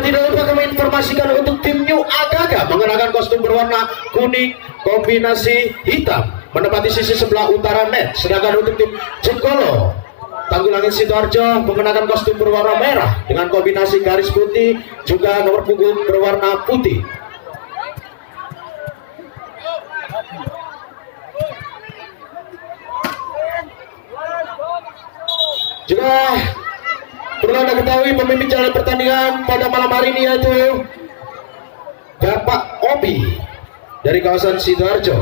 tidak lupa kami informasikan untuk tim New Agaga mengenakan kostum berwarna kuning kombinasi hitam menempati sisi sebelah utara net, sedangkan untuk tim Jenggolo Tanggulangan Sidoarjo mengenakan kostum berwarna merah dengan kombinasi garis putih juga nomor punggung berwarna putih. Juga perlu Anda ketahui pemimpin jalan pertandingan pada malam hari ini yaitu Bapak Obi dari kawasan Sidoarjo.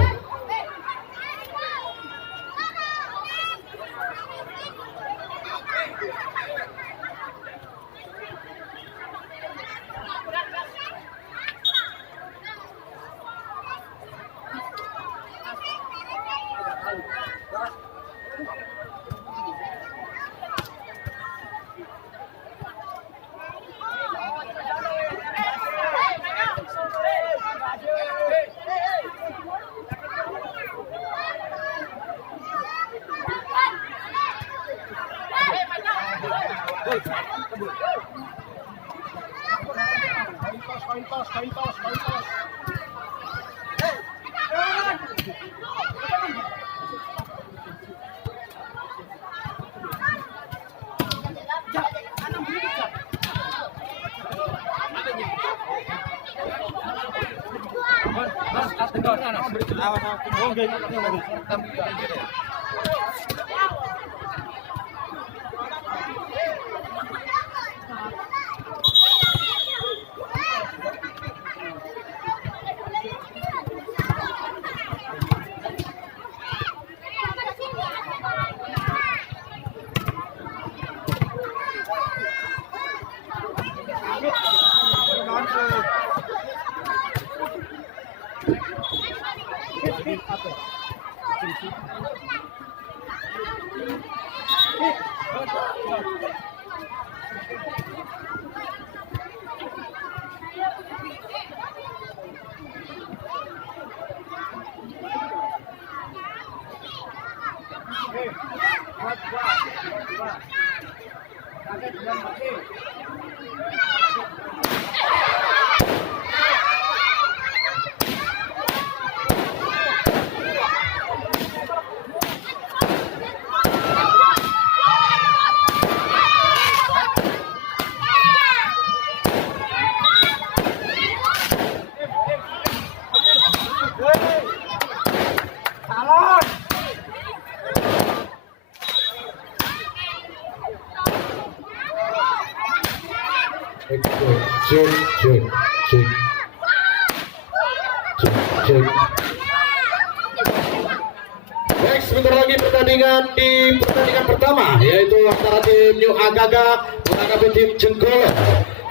Baik, sebentar lagi pertandingan di pertandingan pertama yaitu antara tim New Agaga menghadapi tim Jenggolo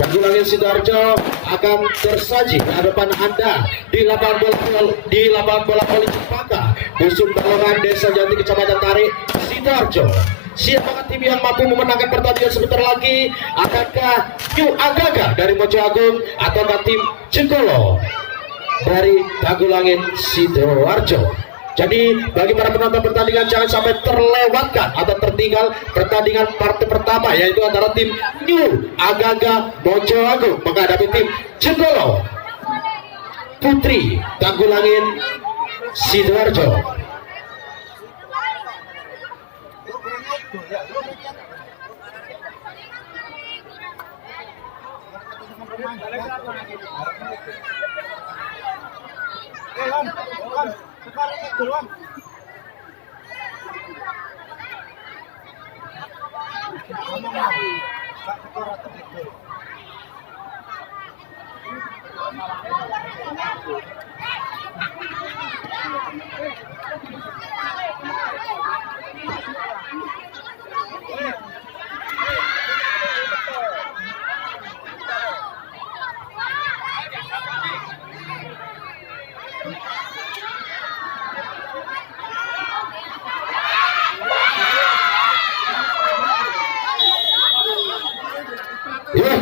Tanggulangan Sidoarjo akan tersaji di hadapan Anda di lapangan bola voli Cempaka, Dusun Balongan, Desa Jati, Kecamatan Tarik, Sidoarjo. Siapakah tim yang mampu memenangkan pertandingan sebentar lagi? Akankah New Agaga dari Mojo Agung ataukah tim Jenggolo dari Tanggulangan Sidoarjo? Jadi bagi para penonton pertandingan jangan sampai terlewatkan atau tertinggal pertandingan partai pertama yaitu antara tim New Agaga Mojo Agung menghadapi tim Jenggolo Putri Tanggulangan Sidoarjo.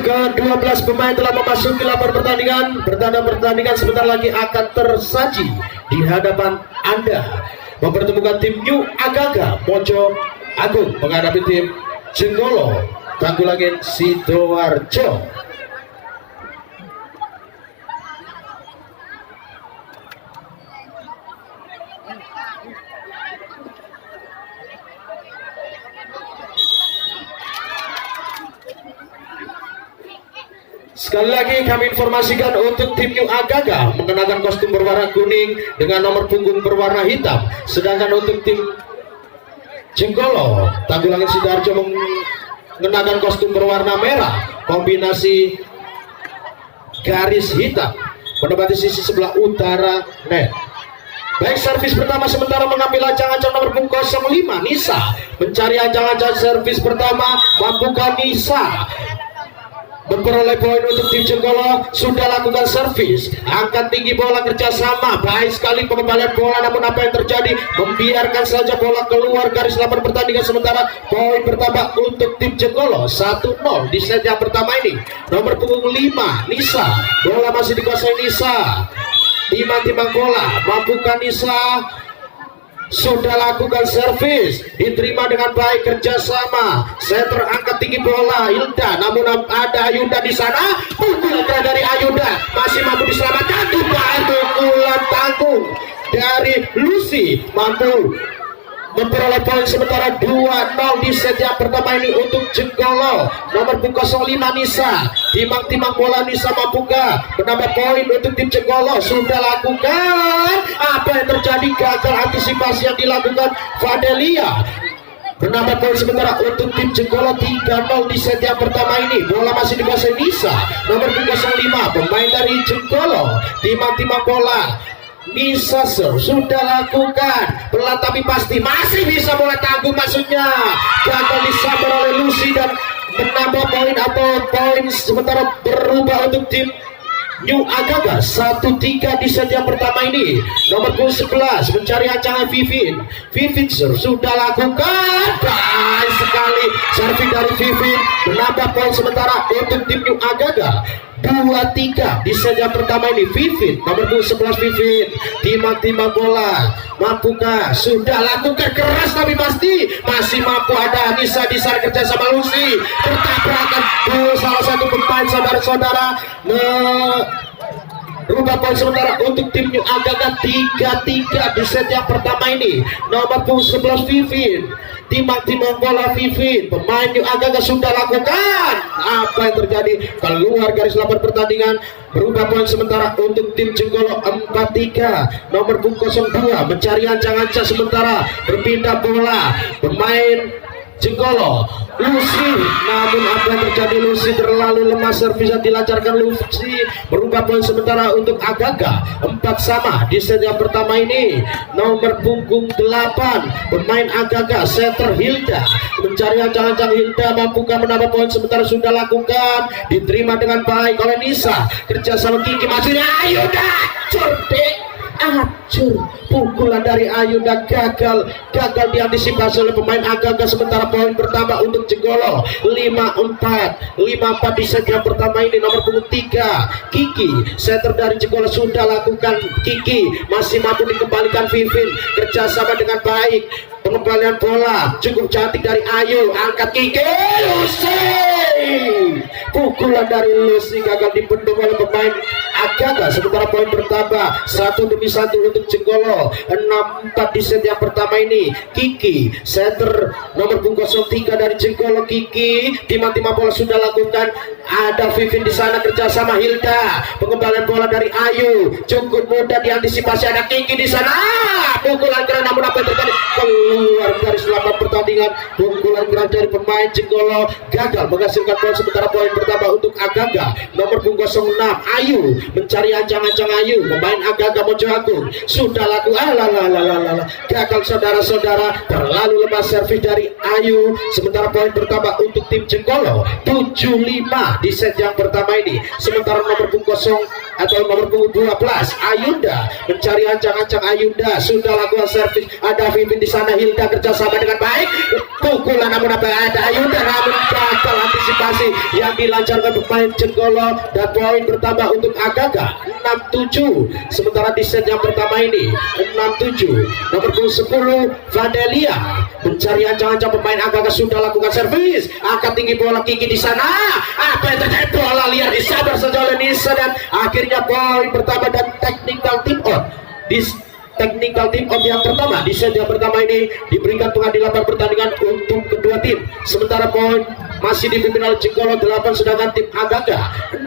Ke-12 pemain telah memasuki lapangan pertandingan. Pertandingan sebentar lagi akan tersaji di hadapan Anda. Mempertemukan tim New Agaga Mojo Agung menghadapi tim Jenggolo Tanggulangan Sidoarjo. Sekali lagi kami informasikan untuk tim New Agaga mengenakan kostum berwarna kuning dengan nomor punggung berwarna hitam. Sedangkan untuk tim Jenggolo Tanggulangan Sidoarjo mengenakan kostum berwarna merah kombinasi garis hitam menempati sisi sebelah utara net. Baik, servis pertama sementara mengambil ancang-ancang nomor punggung 05 Nisa. Mencari ancang-ancang servis pertama, mampukah Nisa memperoleh poin untuk tim Jenggolo? Sudah lakukan servis, angkat tinggi bola kerjasama, baik sekali pengembalian bola, namun apa yang terjadi? Membiarkan saja bola keluar garis lapangan pertandingan. Sementara poin bertambah untuk tim Jenggolo 1-0 di set yang pertama ini. Nomor punggung 5 Nisa, bola masih dikuasai Nisa, timang-timang bola, mampukah Nisa? Sudah lakukan servis, diterima dengan baik kerjasama. Setter angkat tinggi bola Hilda, namun ada Ayunda di sana. Pukulan dari Ayunda masih mampu diselamatkan. Pukulan tanggung dari Lucy mampu memperoleh poin. Sementara 2-0 di set yang pertama ini untuk Jenggolo. Nomor punggung 05 Nisa, timang-timang bola Nisa mampukah menambah poin untuk tim Jenggolo? Sudah lakukan. Apa yang terjadi? Gagal antisipasi yang dilakukan Vadelia. Menambah poin sementara untuk tim Jenggolo 3-0 di set yang pertama ini. Bola masih dikuasai Nisa, nomor punggung 05 pemain dari Jenggolo, timang-timang bola Nisa sudah lakukan pelan tapi pasti masih bisa bola tanggung, maksudnya gagal disabar oleh Lucy dan menambah poin atau poin sementara berubah untuk tim New Agaga 1-3 di set yang pertama ini. Nomor punggung 11 mencari ancaman Vivin. Vivin sudah lakukan baik sekali servis dari Vivin menambah poin sementara untuk tim New Agaga 2-3 di set yang pertama ini. Vivin nomor punggung 11 Vivin timang-timang bola mampukah? Sudah lakukan keras tapi pasti masih mampu. Ada Nisa di sana kerja sama Lucy, bertabrakan salah satu pemain saudara-saudara rubah poin sementara untuk tim New Agaga 3-3 di set yang pertama ini. Nomor punggung 11 Vivin timang-timang bola Vivin pemain New Agaga sudah lakukan. Apa yang terjadi? Keluar garis lapangan pertandingan. Berubah poin sementara untuk tim Jenggolo 4-3. Nomor punggung 02 mencari ancang-ancang sementara berpindah bola pemain Jenggolo Lucy, namun apa yang terjadi? Lucy terlalu lemah, servis yang dilancarkan Lucy berubah poin sementara untuk Agaga 4 sama di set yang pertama ini. Nomor punggung 8 pemain Agaga setter Hilda mencari ancang-ancang Hilda, mampukah menambah poin sementara? Sudah lakukan, diterima dengan baik oleh Nisa kerja sama Kiki, maksudnya Ayunda acur pukulan dari Ayunda gagal diantisipasi oleh pemain Agaga. Sementara poin bertambah untuk Jenggolo 5-4 di set yang pertama ini. Nomor punggung 3 Kiki setter dari Jenggolo sudah lakukan. Kiki masih mampu dikembalikan Vivin kerjasama dengan baik. Pengembalian bola cukup cantik dari Ayu, angkat Kiki, Lucy, pukulan dari Lucy gagal dibendung oleh pemain Agaga. Sementara poin bertambah 1-1 untuk Jenggolo 6-4 di set yang pertama ini. Kiki setter nomor punggung 03 dari Jenggolo. Kiki timang-timang bola sudah lakukan. Ada Vivin di sana kerjasama Hilda, pengembalian bola dari Ayu cukup mudah diantisipasi. Ada Kiki di sana, pukulan keras namun apa yang terjadi? Keluar garis lapangan pertandingan. Pukulan keras dari pemain Jenggolo gagal menghasilkan poin. Sementara poin bertambah untuk Agaga. Nomor punggung 06 Ayu mencari ancang-ancang Ayu pemain Agaga Mojo Agung sudah laku gagal saudara-saudara, terlalu lemah servis dari Ayu. Sementara poin bertambah untuk tim Jenggolo 7-5 di set yang pertama ini. Sementara nomor punggung nomor punggung 12 Ayunda mencari ancang-ancang. Ayunda sudah lakukan servis, ada Vivin di sana. Hilda kerjasama dengan baik, pukulan namun apa ada Ayunda namun gagal antisipasi yang dilancarkan pemain Jenggolo dan poin bertambah untuk Agaga 6-7. Sementara di set yang pertama ini 6-7. Nomor punggung 10 Vadelia mencari ancang-ancang pemain Agaga sudah lakukan servis, angkat tinggi bola Kiki di sana. Apa yang terjadi? Bola liar disabar saja oleh Nisa dan akhirnya poin pertama dan technical team out. Technical team out yang pertama di set yang pertama ini diberikan pengadilan pertandingan untuk kedua tim. Sementara poin masih dipimpin oleh Jenggolo 8 sedangkan tim Agaga 6.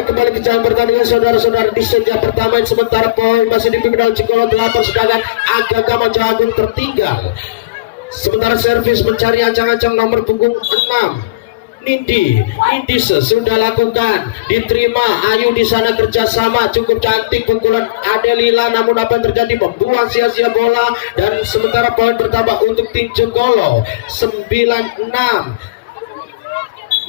Baik, kembali ke jalan pertandingan saudara-saudara di set yang pertama. Sementara poin masih dipimpin oleh Cikolo 8, sedangkan Agama Jagung tertinggal. Sementara servis mencari ancang-ancang nomor punggung 6. Nindi sudah lakukan, diterima. Ayu di sana kerjasama cukup cantik, pukulan Adelila, namun apa yang terjadi, membuang sia-sia bola. Dan sementara poin bertambah untuk tim Cikolo 9-6.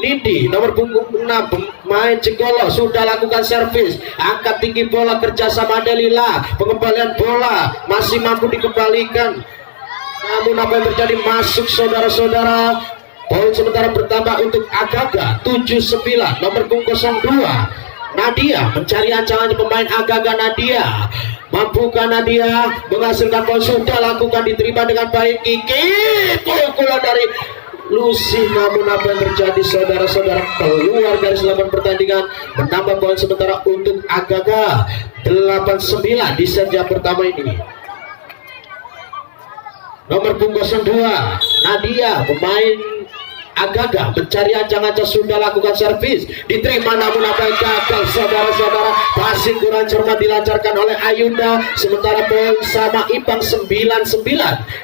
Nindi nomor punggung 6 pemain Cikolo sudah lakukan servis, angkat tinggi bola kerjasama Adelila, pengembalian bola masih mampu dikembalikan, namun apa yang terjadi, masuk saudara-saudara. Poin sementara bertambah untuk Agaga 7-9. Nomor punggung 02 Nadia mencari ancaman pemain Agaga. Nadia, mampukah Nadia menghasilkan poin? Sudah lakukan, diterima dengan baik. Kiki, pukulan dari Lucy, namun apa yang terjadi saudara-saudara, keluar dari selapan pertandingan, menambah poin sementara untuk Agaga 8-9 di set yang pertama ini. Nomor punggung 02 Nadia pemain Agaga mencari ancang-ancang, sudah lakukan servis, diterima, namun apa yang gagal saudara-saudara, passing kurang cermat dilancarkan oleh Ayunda. Sementara poin sama imbang 9-9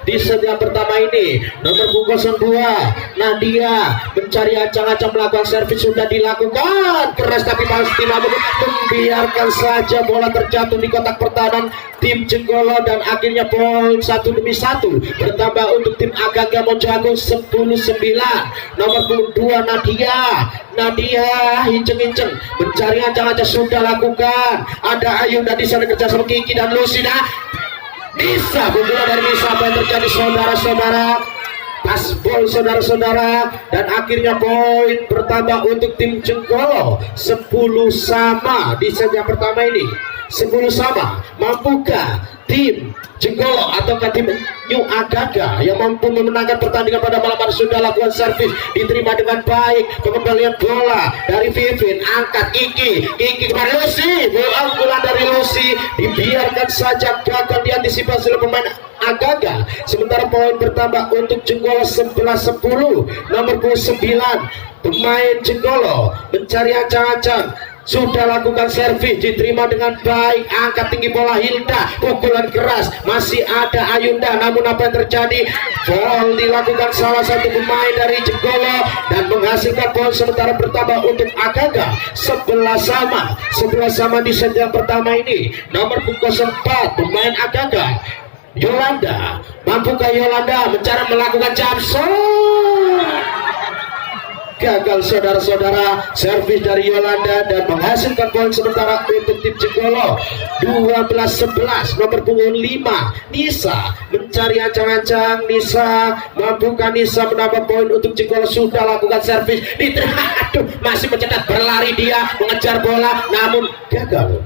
di set yang pertama ini. Nomor punggung 02 Nadia mencari ancang-ancang, melakukan servis, sudah dilakukan keras tapi pasti, namun membiarkan saja bola terjatuh di kotak pertahanan tim Cikolo, dan akhirnya poin 1-1 bertambah untuk tim Agaga Mojagung 10-9. Nomor 2 Nadia hinceng-hinceng mencari ancang-ancang, sudah lakukan. Ada Ayunda di sana kerja sama Kiki dan Lucina. Nisa, pukulan dari Nisa, apa yang terjadi saudara-saudara? Pasbol saudara-saudara, dan akhirnya poin bertambah untuk tim Cikolo 10 sama di set yang pertama ini. 10 sama. Mampukah tim Cikolo ataukah tim New Agaga yang mampu memenangkan pertandingan pada malam hari? Sudah lakukan servis, diterima dengan baik, pengembalian bola dari Vivin, angkat Kiki kepada Lucy, bola dari Lucy dibiarkan saja, gagal diantisipasi oleh pemain Agaga. Sementara poin bertambah untuk Cikolo 11-10. Nomor 9 pemain Cikolo mencari ancang-ancang, sudah lakukan servis, diterima dengan baik, angkat tinggi bola Hilda, pukulan keras, masih ada Ayunda, namun apa yang terjadi, foul dilakukan salah satu pemain dari Cikolo dan menghasilkan poin sementara bertambah untuk Agaga 11 sama di set yang pertama ini. Nomor punggung 4 pemain Agaga Yolanda, mampukah Yolanda mencari melakukan jump shot? Gagal saudara-saudara, servis dari Yolanda dan menghasilkan poin sementara untuk tim Cikolo 12-11. Nomor punggung 5 Nisa mencari ancang-ancang, Nisa, mampukah Nisa menambah poin untuk Cikolo? Sudah lakukan servis, diterima, masih mencetak, berlari dia mengejar bola, namun gagal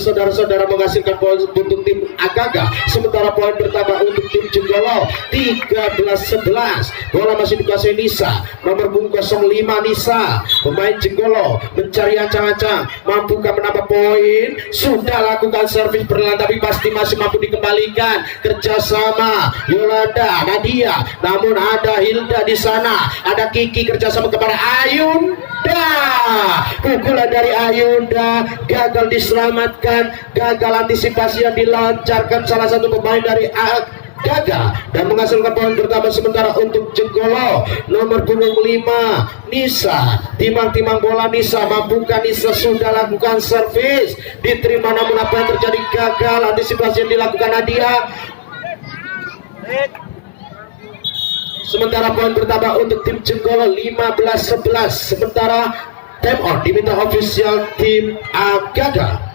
saudara-saudara, menghasilkan poin untuk tim Agaga. Sementara poin bertambah untuk tim Cikolo 13-11. Bola masih dikuasai Nisa, nomor punggung 05 Nisa, pemain Cikolo mencari ancang-ancang, mampukah menambah poin? Sudah lakukan servis berlahan tapi pasti masih mampu dikembalikan, kerjasama Yolanda, Nadia, namun ada Hilda di sana, ada Kiki kerjasama kepada Ayunda, pukulan dari Ayunda gagal diselamatkan, gagal antisipasi yang dilancarkan salah satu pemain dari Agaga dan menghasilkan poin bertambah sementara untuk Cikolo. Nomor punggung 5 Nisa, timang-timang bola Nisa, mampukah Nisa? Sudah lakukan servis, diterima, namun apa yang terjadi, gagal antisipasi yang dilakukan Nadia. Sementara poin bertambah untuk tim Cikolo 15-11. Sementara time out diminta official tim Agaga.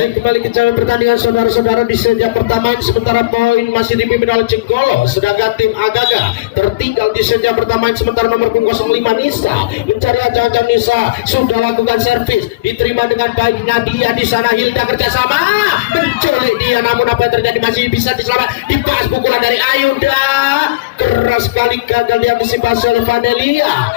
Baik, kembali ke jalan pertandingan saudara-saudara di set yang pertama. Sementara poin masih dipimpin oleh Jenggolo, sedangkan tim Agaga tertinggal di set yang pertama. Sementara nomor punggung 05 Nisa mencari acak-acak. Nisa sudah lakukan servis, diterima dengan baik. Nadia di sana, Hilda kerjasama menculik dia, namun apa yang terjadi masih bisa diselamatkan. Dibahas pukulan dari Ayunda, keras sekali, gagal diantisipasi oleh Vanelia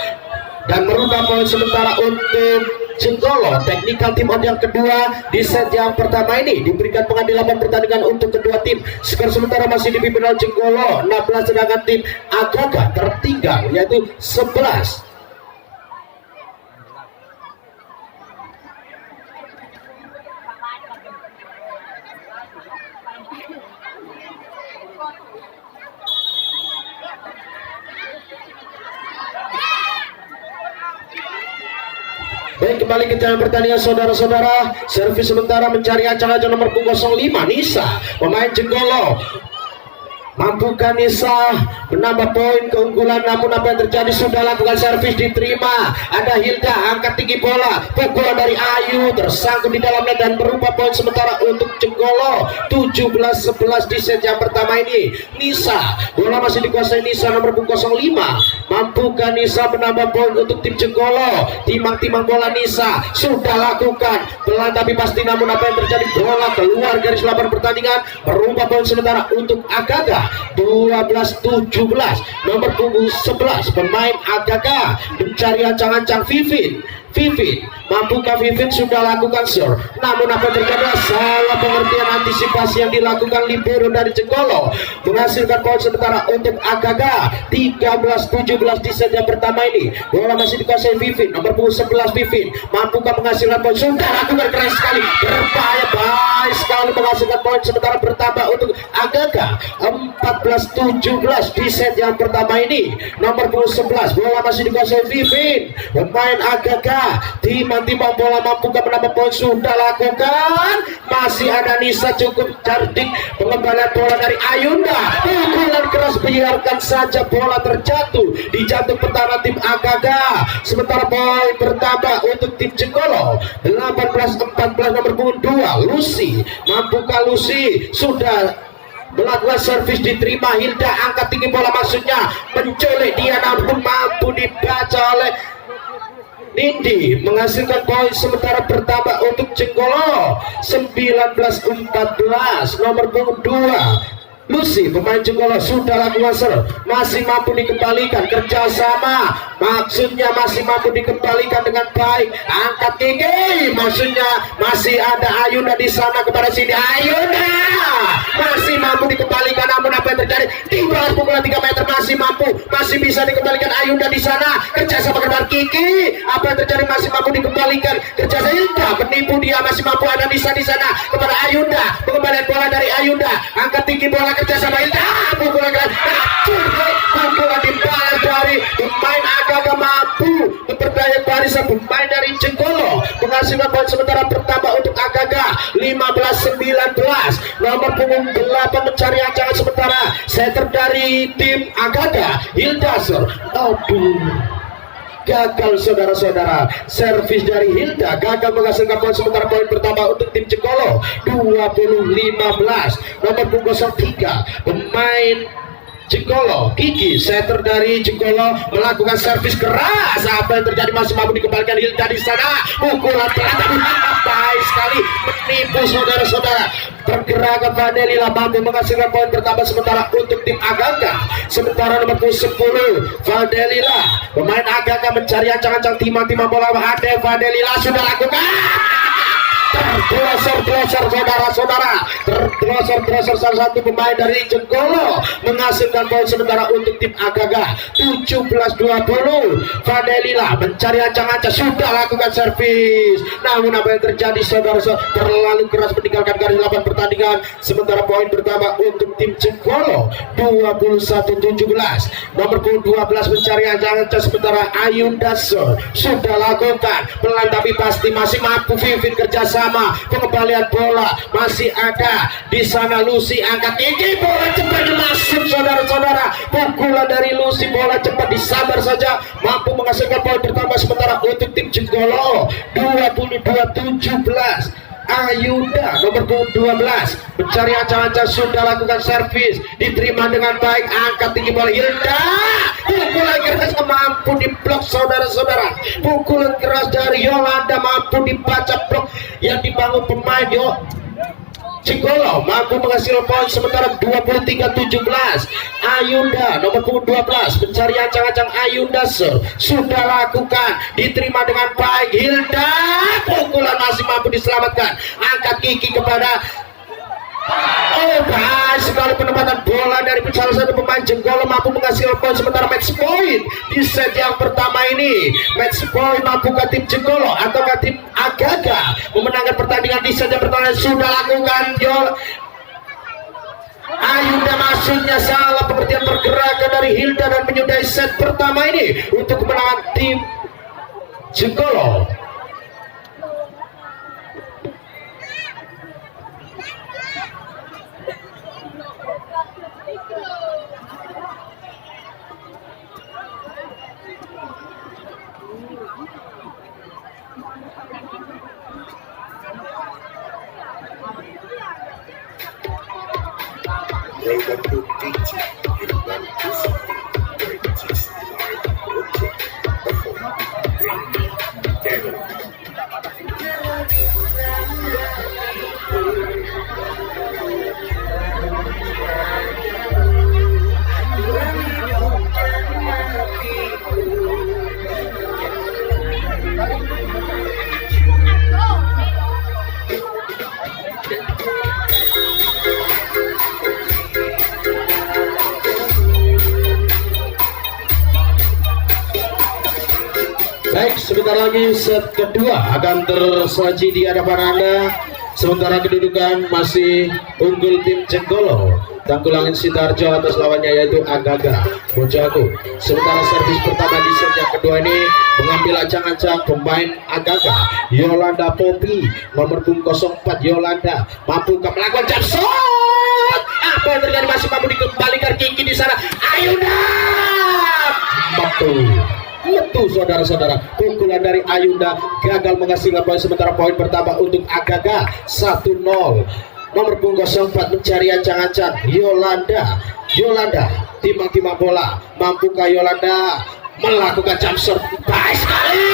dan merubah poin sementara untuk Jenggolo. Technical team on yang kedua di set yang pertama ini diberikan pengadilan pertandingan untuk kedua tim. Skor sementara masih dipimpin oleh Jenggolo 16, sedangkan tim Agaga tertinggal yaitu 11. Baik, kembali ke jalan pertandingan saudara-saudara. Servis sementara mencari acak-acak nomor punggung 05 Nisa, pemain Jenggolo. Mampukah Nisa menambah poin keunggulan, namun apa yang terjadi? Sudah lakukan servis, diterima. Ada Hilda angkat tinggi bola, pukulan dari Ayu tersangkut di dalamnya dan berubah poin sementara untuk Jenggolo 17-11 di set yang pertama ini. Nisa, bola masih dikuasai Nisa nomor punggung 05. Mampukah Nisa menambah poin untuk tim Jenggolo? Timang-timang bola Nisa sudah lakukan pelan tapi pasti, namun apa yang terjadi? Bola keluar garis lapangan pertandingan, berubah poin sementara untuk Agaga 12-17. Nomor punggung 11 pemain Agaga mencari ancang-ancang Vivin, mampukah Vivin? Sudah lakukan sir, namun apa yang terjadi? Salah pengertian antisipasi yang dilakukan libero dari Jenggolo menghasilkan poin sementara untuk Agaga 13-17 di set yang pertama ini. Bola masih dikuasai Vivin, nomor punggung 11 Vivin, mampukah menghasilkan poin? Sudah lakukan keras sekali, berbahaya, baik sekali menghasilkan poin sementara bertambah untuk Agaga 14-17 di set yang pertama ini. Nomor punggung 11 bola masih dikuasai Vivin, pemain Agaga. Tiba-tiba bola mampukah menambah poin? Sudah lakukan, masih ada Nisa cukup cerdik, pengembalian bola dari Ayunda, pukulan keras, biarkan saja bola terjatuh di jantung pertahanan tim Agaga. Sementara poin bertambah untuk tim Jenggolo 18-14. Nomor punggung 2 Lucy, mampukah Lucy? Sudah melakukan servis, diterima. Hilda angkat tinggi bola, maksudnya menculik dia, namun mampu dibaca oleh Nindi, menghasilkan poin sementara bertambah untuk Jenggolo 19-14. Nomor punggung 2 Lucy, pemain Jenggolo sudah lakukan serve, masih mampu dikembalikan, kerjasama, maksudnya masih mampu dikembalikan dengan baik. Angkat tinggi, maksudnya masih ada Ayunda di sana, kepada sini Ayunda masih mampu dikembalikan, namun apa yang terjadi? Tiba pukulan 3 meter, masih bisa dikembalikan Ayunda di sana, kerjasama dengan Kiki. Apa yang terjadi? Masih mampu dikembalikan, kerjasama Hilda menipu dia, masih mampu ada Nisa di sana kepada Ayunda, pengembalian bola dari Ayunda, angkat tinggi bola, kerjasama Hilda, pukulan dibalas dari pemain Agaga, mampu memperdaya barisan pemain dari Jenggolo, menghasilkan poin sementara bertambah untuk Agaga 15-19. Nomor punggung 8 mencari ancaman sementara setter dari tim Agaga, Hilda Sur. Aduh, gagal saudara-saudara, servis dari Hilda gagal menghasilkan poin sementara poin bertambah untuk tim Jenggolo 20-15. Nomor punggung 03 pemain Jenggolo, Kiki, setter dari Jenggolo melakukan servis keras. Apa yang terjadi? Masih mampu dikembalikan Hilda di sana, pukulan pelan tapi baik sekali menipu saudara-saudara. Pergerakan Vadelila mampu menghasilkan poin bertambah sementara untuk tim Agaga. Sementara nomor 10 Vadelila, pemain Agaga mencari ancang-ancang timang-timang bola. Ada Vadelila sudah lakukan, tergelosor saudara-saudara, tergelosor salah satu pemain dari Jenggolo menghasilkan poin sementara untuk tim Agaga 17-20. Vadelila mencari ancang-ancang, sudah lakukan servis, namun apa yang terjadi saudara-saudara? Terlalu keras meninggalkan garis lapangan pertandingan. Sementara poin bertambah untuk tim Jenggolo 21-17. Nomor 12 mencari ancang-ancang sementara Ayunda sudah lakukan pelan tapi pasti, masih mampu Vivin kerjasama, pengembalian bola masih ada di sana. Lucy angkat tinggi, bola cepat masuk saudara-saudara, pukulan dari Lucy, bola cepat disabar saja, mampu menghasilkan poin bertambah sementara untuk tim Jenggolo 22-17. Ayunda nomor 12 mencari ancang-ancang, sudah lakukan servis, diterima dengan baik, angkat tinggi bola. Hilda pukulan keras mampu diblok saudara-saudara. Pukulan keras dari Yolanda mampu dibaca blok yang dibangun pemain Jenggolo, mampu menghasilkan poin sementara 23-17. Ayunda nomor 12 mencari ancang-ancang. Ayunda sudah lakukan, diterima dengan baik. Hilda pukulan masih mampu diselamatkan, angkat Kiki kepada baik sekali penempatan bola dari salah satu pemain Jenggolo, mampu menghasilkan poin sementara match point di set yang pertama ini. Match point mampukah tim Jenggolo ataukah tim Agaga memenangkan pertandingan di set yang pertama? Sudah lakukan Ayunda, maksudnya salah pengertian pergerakan dari Hilda dan menyudahi set pertama ini untuk kemenangan tim Jenggolo. Welcome to teaching Hilman Kusuma, where it is live workshop perform training demo. Baik, sebentar lagi set kedua akan tersaji di hadapan Anda. Sementara kedudukan masih unggul tim Jenggolo. Tanggulangin Sidarjo atas lawannya yaitu Agaga Mojago. Sementara servis pertama di set yang kedua ini mengambil ancang-ancang pemain Agaga, Yolanda Poppy nomor 04. Yolanda mampu melakukan jump shot. Apa yang terjadi? Masih mampu dikembalikan Kiki di sana. Ayunda Betul saudara-saudara, pukulan dari Ayunda gagal menghasilkan poin sementara poin pertama untuk Agaga 1-0. Nomor 04 mencari ancang-ancang. Yolanda timang-timang bola, mampukah Yolanda melakukan jump shot? Baik sekali,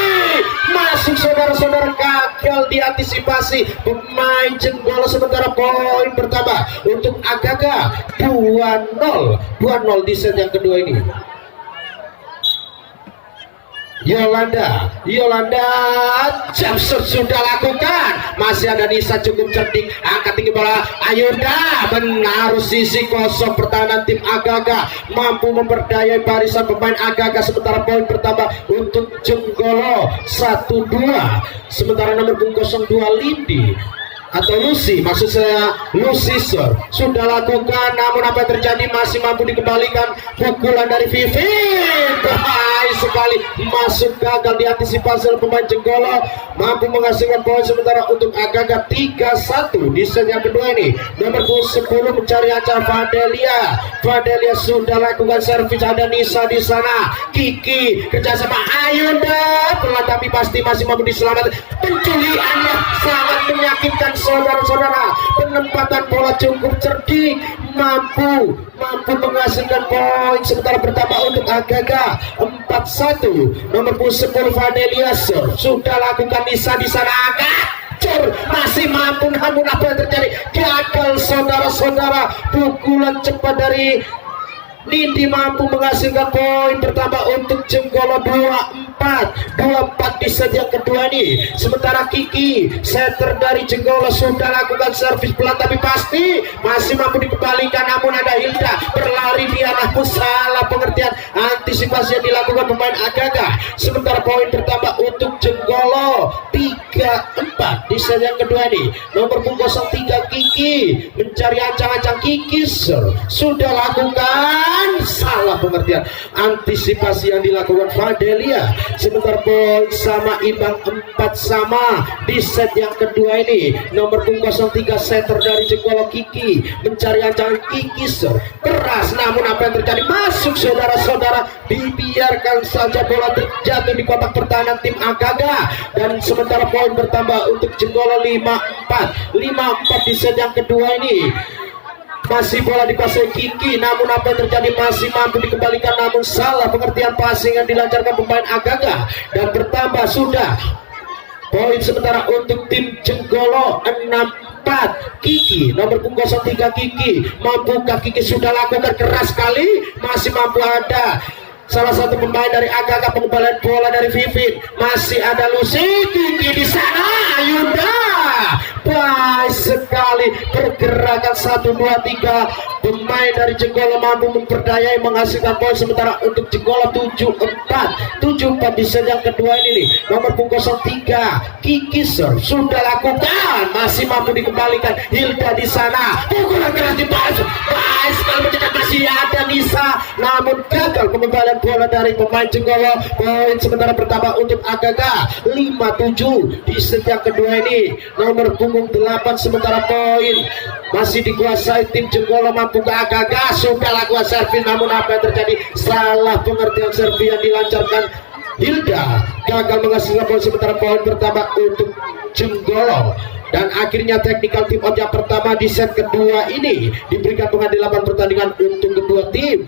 masuk saudara-saudara, gagal diantisipasi pemain Jenggolo. Sementara poin pertama untuk Agaga 2-0 di set yang kedua ini. Yolanda jump shot sudah lakukan, masih ada Nisa cukup cerdik, angkat tinggi bola. Ayunda menaruh sisi kosong pertahanan tim Agaga, mampu memperdayai barisan pemain Agaga. Sementara poin pertama untuk Jenggolo 1-2. Sementara nomor 02 Lindi atau Lucy, maksud saya Lucy sudah lakukan, namun apa yang terjadi? Masih mampu dikembalikan pukulan dari Vivi. Baik sekali, masuk, gagal diantisipasi oleh pemain Jenggolo, mampu menghasilkan poin sementara untuk Agaga 3-1 di set yang kedua ini. Nomor 10 mencari ancang Vadelia sudah lakukan servis, ada Nisa di sana. Kiki kerjasama Ayunda pelan tapi pasti masih mampu diselamatkan. Penculiannya sangat menyakitkan saudara-saudara. Penempatan bola cukup cerdik, mampu menghasilkan poin sementara pertama untuk Agaga 4-1. Nomor 10 Vadelia sudah lakukan Nisa di sana. Masih mampu, namun apa yang terjadi? Gagal saudara-saudara. Pukulan cepat dari Nindi mampu menghasilkan poin pertama untuk Jenggolo 24 di set yang kedua ini. Sementara Kiki setter dari Jenggolo sudah lakukan servis pelan tapi pasti masih mampu dikembalikan, namun ada Hilda berlari dia, namun salah pengertian antisipasi yang dilakukan pemain Agaga. Sementara poin pertama untuk Jenggolo 3-4 di set yang kedua ini. Nomor 03 Kiki mencari ancang-ancang. Kiki sudah lakukan, salah pengertian antisipasi yang dilakukan Vadelia. sebentar poin sama imbang 4 sama di set yang kedua ini. Nomor punggung 03 setter dari Jenggolo Kiki mencari ancaman Kiki keras, namun apa yang terjadi, masuk saudara-saudara, dibiarkan saja bola terjatuh di kotak pertahanan tim Agaga, dan sementara poin bertambah untuk Jenggolo 5-4 di set yang kedua ini. Masih bola dikuasai Kiki, namun apa yang terjadi, masih mampu dikembalikan, namun salah pengertian passing yang dilancarkan pemain Agaga, dan bertambah sudah poin sementara untuk tim Jenggolo 6-4. Kiki nomor punggung 03 Kiki, mampukah Kiki, sudah lakukan keras sekali, masih mampu ada salah satu pemain dari Agaga, pengembalian bola dari Vivin, masih ada Lucy, Kiki di sana, Ayunda baik sekali, pergerakan 1, 2, 3 pemain dari Jenggolo mampu memperdayai, menghasilkan poin sementara untuk Jenggolo 7-4 di set yang kedua ini nih. Nomor punggung 03 Kiki sudah lakukan, masih mampu dikembalikan, Hilda di sana, pukulan keras dibalas, baik sekali mencetak, masih ada Nisa, namun gagal pengembalian bola dari pemain Jenggolo. Poin sementara bertambah untuk Agaga 5-7 di set yang kedua ini. Nomor punggung 8 sementara poin masih dikuasai tim Jenggolo, mampu ke Agaga, sudah lakukan servis, namun apa yang terjadi, salah pengertian servis yang dilancarkan Hilda, gagal menghasilkan poin sementara poin bertambah untuk Jenggolo. Dan akhirnya technical team out yang pertama di set kedua ini diberikan penghadilan pertandingan untuk kedua tim.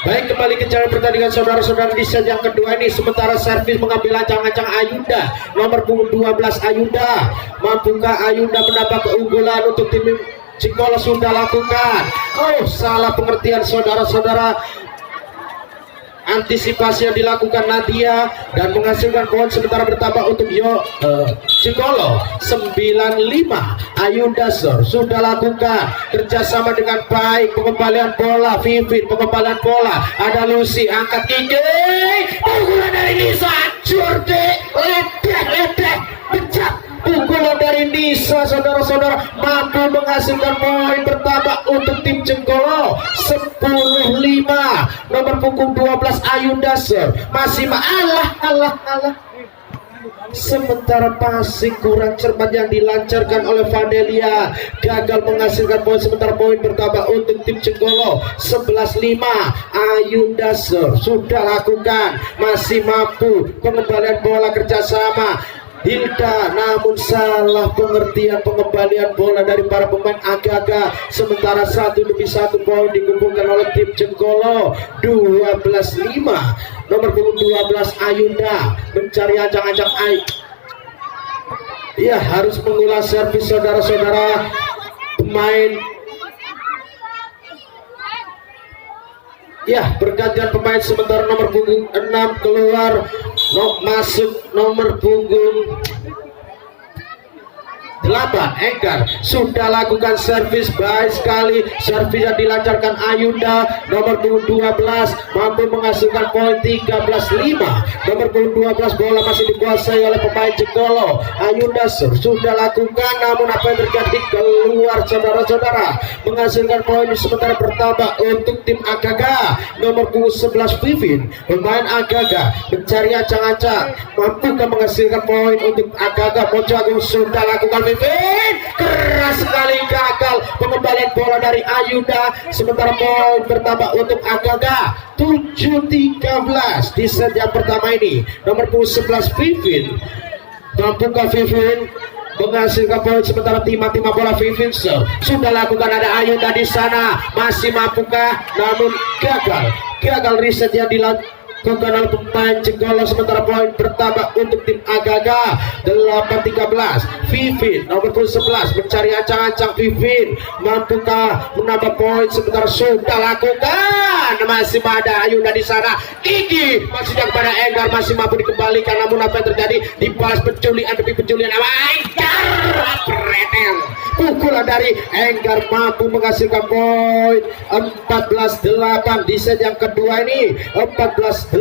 Baik, kembali ke jalan pertandingan saudara-saudara di set yang kedua ini. Sementara servis mengambil ancang-ancang Ayunda, nomor punggung 12 Ayunda. Mampukah Ayunda menambah keunggulan untuk tim Jenggolo, sudah lakukan. Oh, salah pengertian saudara-saudara. Antisipasi yang dilakukan Nadia dan menghasilkan poin sementara bertambah untuk Jenggolo 9-5. Ayunda sudah lakukan kerjasama dengan baik, pengembalian bola Vivin, pengembalian bola ada Lucy, angkat tinggi, pukulan dari Nisa, Jordi, ledek, pecah. Pukulan dari Nisa saudara-saudara mampu menghasilkan poin bertambah untuk tim Jenggolo 10-5. Nomor punggung 12 Ayunda masih Allah. Sementara passing kurang cermat yang dilancarkan oleh Vandelia, gagal menghasilkan poin sementara poin bertambah untuk tim Jenggolo 11-5. Ayunda sudah lakukan, masih mampu pengembalian bola kerjasama Hilda, namun salah pengertian pengembalian bola dari para pemain Agaga. Sementara 1-1 poin dikumpulkan oleh tim Jenggolo 12-5. Nomor punggung 12 Ayunda mencari ancang-ancang ya, harus mengulas servis saudara-saudara. Pemain ya, bergantian pemain sementara nomor punggung 6 keluar, masuk nomor punggung 8 Enggar, sudah lakukan servis baik sekali, servis yang dilancarkan Ayunda, nomor punggung 12 mampu menghasilkan poin 13-5. Nomor punggung 12 bola masih dikuasai oleh pemain Jenggolo. Ayunda sudah lakukan, namun apa yang terjadi, keluar saudara-saudara, menghasilkan poin sementara bertambah untuk tim Agaga. Nomor punggung 11 Vivin, pemain Agaga mencari ancang-ancang, mampukah menghasilkan poin untuk Agaga. Mojo Agung sudah lakukan Vivin, keras sekali, gagal pengembalian bola dari Ayunda. Sementara poin bertambah untuk Agaga 7-13 di set yang pertama ini. Nomor punggung 11 Vivin, mampukah Vivin menghasilkan poin sementara timah-timah bola Vivin sudah lakukan, ada Ayunda di sana, masih mampukah, namun gagal riset yang Kokonal pemain Jenggolo, sementara poin bertambah untuk tim Agaga 8-13. Vivin nomor 11 mencari ancang-ancang. Vivin mampukah menambah poin, sementara sudah lakukan, masih ada Ayunda di sana. Kiki masih kepada Enggar, masih mampu dikembalikan, namun apa yang terjadi? Dibalas penculian demi penculian. Enggar pretel, pukulan dari Enggar mampu menghasilkan poin 14-8 di set yang kedua ini. 14-8.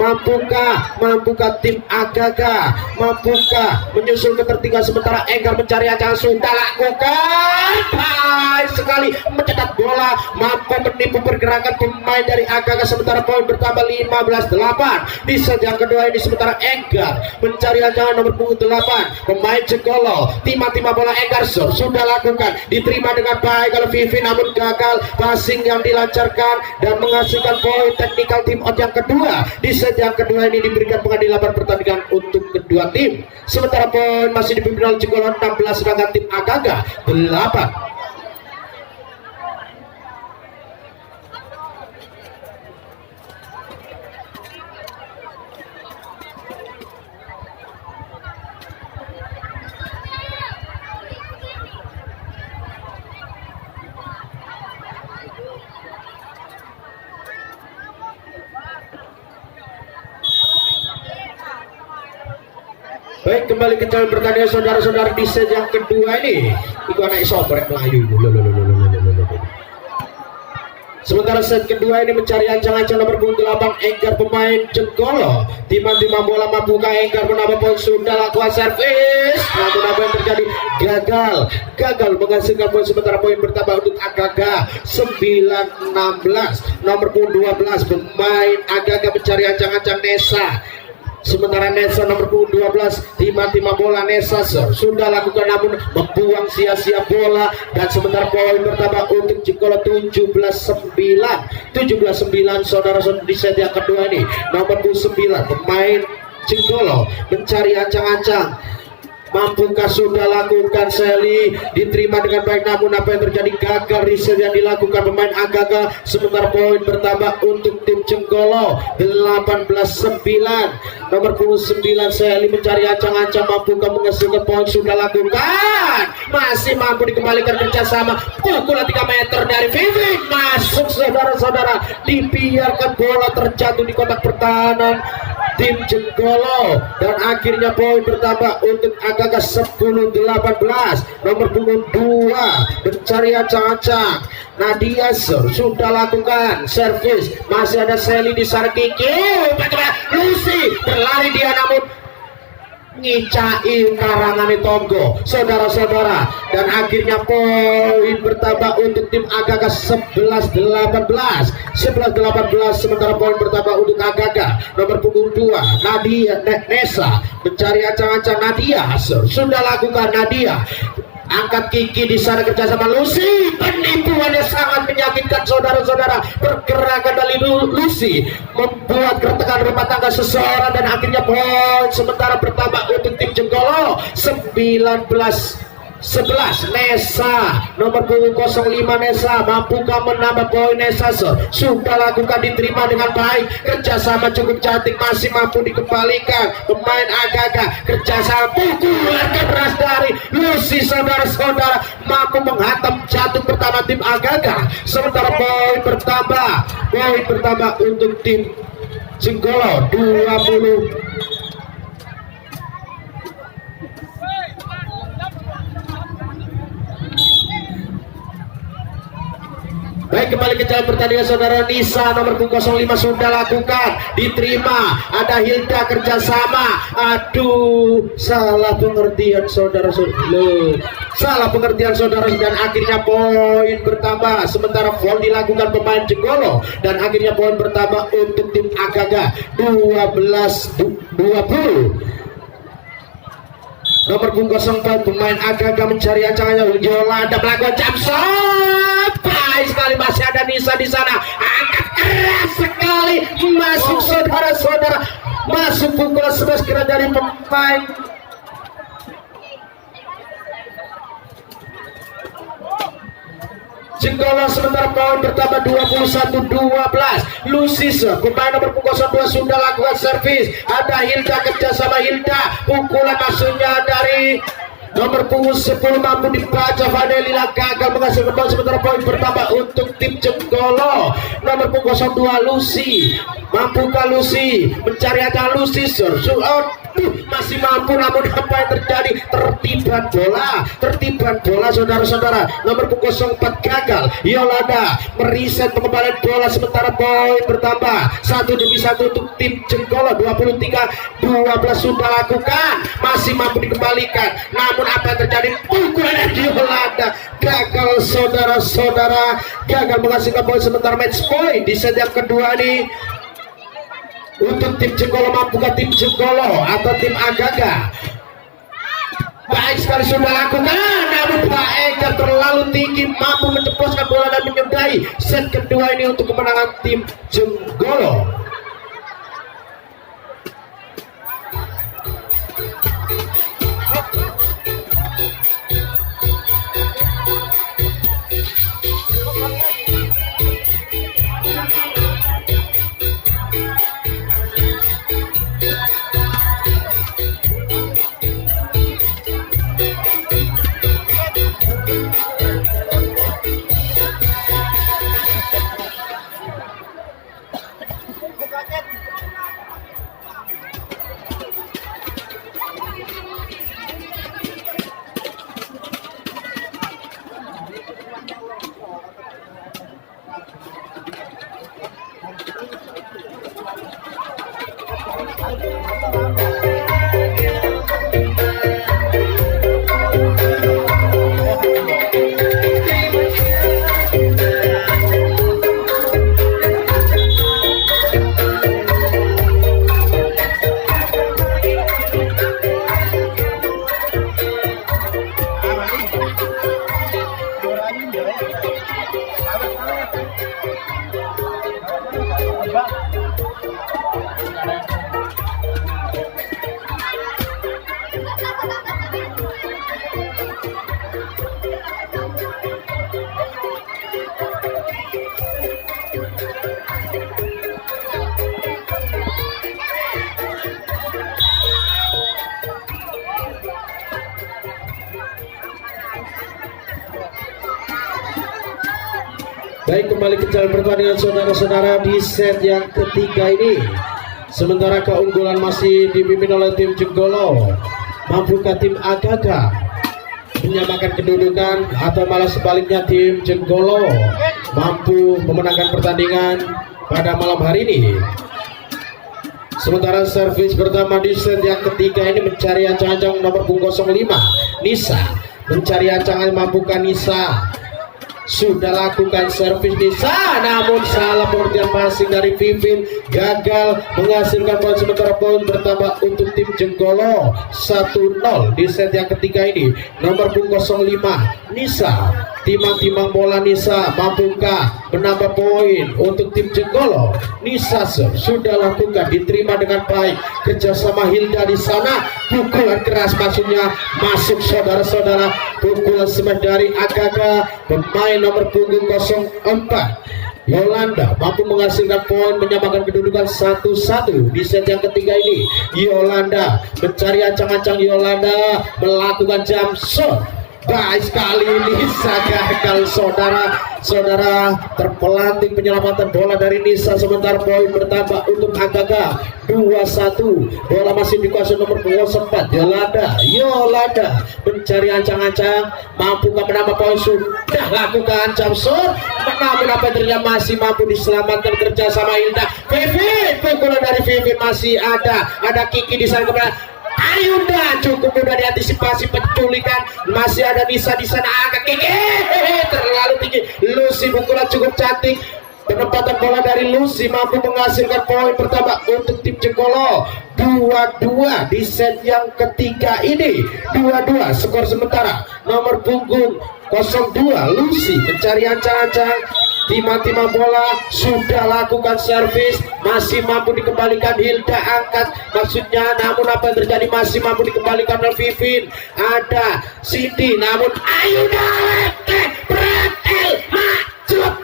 Mampukah tim Agaga, mampukah menyusul ketertinggalan, sementara Enggar mencari ancang, sudah lakukan, baik sekali mencetak bola, mampu menipu pergerakan pemain dari Agaga, sementara poin bertambah 15-8 di set yang kedua ini. Sementara Enggar mencari ancang nomor punggung 8 pemain Jenggolo, timah-timah bola Enggar sudah lakukan, diterima dengan baik kalau Vivi, namun gagal passing yang dilancarkan dan menghasilkan poin teknikal tim out yang kedua. Di set yang kedua ini diberikan pengadilan pertandingan untuk kedua tim, sementara poin masih dipimpin oleh Jenggolo 16, sedangkan tim Agaga 8. Baik, kembali ke jalan pertandingan saudara-saudara di set yang kedua ini. Itu anak sobrek Melayu. Sementara set kedua ini mencari ancang-ancang nomor punggung 8 Enggar pemain Jenggolo. Timah-timah bola, mampukah Enggar menambah poin? Sudah lakukan servis, namun apa yang terjadi? Gagal menghasilkan poin, sementara poin bertambah untuk Agaga 9-16. Nomor punggung 12 pemain Agaga mencari ancang-ancang Nesa, sementara Nesa nomor punggung 12 timah-timah bola. Nesa sudah lakukan, namun membuang sia-sia bola, dan sementara poin bertambah untuk Jenggolo 17-9 saudara-saudara di set yang kedua ini. Nomor 9 pemain Jenggolo mencari ancang-ancang, mampukah? Sudah lakukan, Seli diterima dengan baik, namun apa yang terjadi? Gagal riset yang dilakukan pemain Agaga, sementara poin bertambah untuk tim Jenggolo 18-9. Nomor 9 Seli mencari ancang-ancang, mampukah menghasilkan poin? Sudah lakukan, masih mampu dikembalikan kerjasama. Pukulan 3 meter dari Vivi masuk saudara-saudara, dibiarkan bola terjatuh di kotak pertahanan tim Jenggolo, dan akhirnya poin bertambah untuk Agaga 10-18. Nomor punggung 2 mencari ancang-ancang. Nadia sudah lakukan servis, masih ada Seli di sana. Kiki, Lucy berlari dia, namun ngicain karangan Tonggo saudara-saudara, dan akhirnya poin bertambah untuk tim Agaga 11-18. Sementara poin bertambah untuk Agaga. Nomor punggung 2 Nadia Nesa mencari ancang-ancang. Nadia sudah lakukan, Nadia angkat Kiki di sana kerjasama Lucy. Penipuannya sangat menyakitkan saudara-saudara. Pergerakan dari Lucy membuat keretakan rumah tangga seseorang, dan akhirnya poin sementara bertambah untuk tim Jenggolo 19-11. Nesa nomor punggung 05 Nesa, mampukah menambah poin? Nesa sudah lakukan, diterima dengan baik, kerjasama cukup cantik, masih mampu dikembalikan pemain Agaga. Kerjasama, pukulan keras dari Lucy saudara-saudara, mampu menghantam jantung pertama tim Agaga, sementara poin bertambah untuk tim Jenggolo 20. Baik, kembali ke jalan pertandingan saudara. Nisa nomor 05 sudah lakukan, diterima, ada Hilda kerjasama. Aduh, salah pengertian saudara-saudara, dan akhirnya poin bertambah, sementara foul dilakukan pemain Jenggolo, dan akhirnya poin bertambah untuk tim Agaga 12-20. Nomor punggung 04 pemain Agaga mencari ancang-ancang. Yolanda melakukan jump shot, baik sekali, masih ada Nisa di sana, angkat keras sekali, masuk saudara-saudara, masuk pukulan 11 kira dari pemain Jenggolo, sementara poin bertambah 21-12. Lusis pemain nomor punggung 02 sudah lakukan servis. Ada Hilda, kerjasama Hilda, pukulan masuknya dari nomor punggung 10 mampu dibaca Vanelila, gagal menghasilkan poin, sementara poin bertambah untuk tim Jenggolo. Nomor punggung 02 Lucy, mampukah Lucy mencari aja Lucy masih mampu, namun apa yang terjadi? Tertiban bola saudara-saudara. Nomor punggung 04 gagal. Yolanda meriset pengembalian bola, sementara poin bertambah 1-1 untuk tim Jenggolo. 23-12 sudah lakukan, masih mampu dikembalikan, namun apa yang terjadi? Pukulan dari Yolanda gagal saudara-saudara, gagal menghasilkan poin, sementara match point di set yang kedua ini untuk tim Jenggolo. Mampukah tim Jenggolo atau tim Agaga? Baik sekali sudah lakukan, namun Pak Eka terlalu tinggi, mampu menceploskan bola dan menyudahi set kedua ini untuk kemenangan tim Jenggolo. Baik, kembali ke jalan pertandingan saudara-saudara di set yang ketiga ini. Sementara keunggulan masih dipimpin oleh tim Jenggolo. Mampukah tim Agaga menyamakan kedudukan atau malah sebaliknya tim Jenggolo mampu memenangkan pertandingan pada malam hari ini? Sementara servis pertama di set yang ketiga ini mencari ancang-ancang nomor punggung 05 Nisa, mencari ancang, mampukah Nisa? Sudah lakukan servis Nisa, namun salah pengertian passing dari Vivin, gagal menghasilkan poin, sementara poin bertambah untuk tim Jenggolo 1-0 di set yang ketiga ini. Nomor punggung 05 Nisa, timang-timang bola Nisa, mampukah menambah poin untuk tim Jenggolo? Nisa sudah lakukan, diterima dengan baik, kerjasama Hilda di sana, pukulan keras masuknya, masuk saudara-saudara, pukulan smash dari Agaga, pemain nomor punggung 04 Yolanda mampu menghasilkan poin, menyamakan kedudukan 1-1 di set yang ketiga ini. Yolanda mencari ancang-ancang, Yolanda melakukan jump shot. Baik sekali, Nisa gagal saudara-saudara, terpelanting penyelamatan bola dari Nisa, sementara poin bertambah untuk Agaga 2-1. Bola masih dikuasai nomor 04 Yolanda mencari ancang-ancang, mampukah menambah poin? Sudah lakukan jump shot, namun apa terjadi? Masih mampu diselamatkan kerjasama Hilda. Vivin, pukulan dari Vivin masih ada Kiki di sana kepada Ayunda, cukup mudah diantisipasi penculikan, masih ada Nisa di sana, agak Kiki terlalu tinggi. Lucy, pukulan cukup cantik, penempatan bola dari Lucy mampu menghasilkan poin pertama untuk tim Jenggolo. 2-2 di set yang ketiga ini, 2-2 skor sementara. Nomor punggung 02 Lucy mencari ancang-ancang, Tiba-tiba bola sudah lakukan servis, masih mampu dikembalikan. Hilda angkat, maksudnya namun apa yang terjadi, masih mampu dikembalikan oleh Vivin. Ada Cindy, namun Ayunda Pretel macut.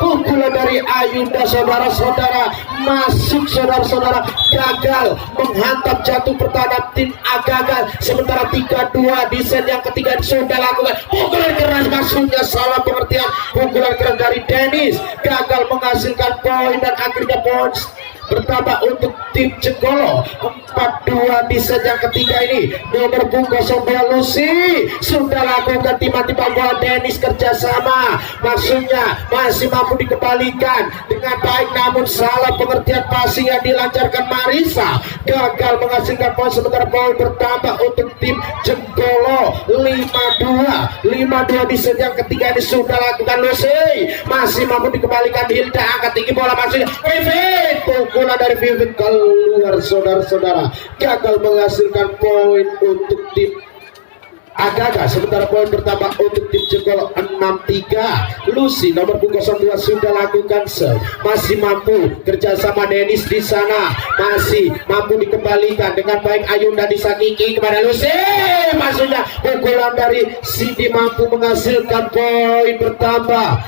Pukulan dari Ayunda saudara-saudara masuk, saudara-saudara, gagal menghantam jatuh pertahanan tim Agaga. Sementara 3-2 di set yang ketiga sudah lakukan pukulan keras, maksudnya salah pengertian. Pukulan keras dari Dennis gagal menghasilkan poin dan akhirnya poin bertambah untuk tim Jenggolo. 4-2 di set yang ketiga ini. Nomor punggung 02 Lucy sudah lakukan tiba-tiba bola Dennis kerjasama, maksudnya masih mampu dikembalikan dengan baik, namun salah pengertian passing yang dilancarkan Marisa gagal menghasilkan poin. Sementara poin bertambah untuk tim Jenggolo. 5-2 di set yang ketiga ini sudah lakukan Lucy, masih mampu dikembalikan. Hilda angkat tinggi bola, maksudnya Vivin, pukulan dari Vivin keluar, saudara-saudara, gagal menghasilkan poin untuk tim Agaga. Sementara poin bertambah untuk tim Jenggolo 6-3. Lucy nomor punggung 02 sudah lakukan serve, masih mampu kerjasama Dennis di sana, masih mampu dikembalikan dengan baik. Ayunda disakiki kepada Lucy, maksudnya pukulan dari Cindy mampu menghasilkan poin bertambah.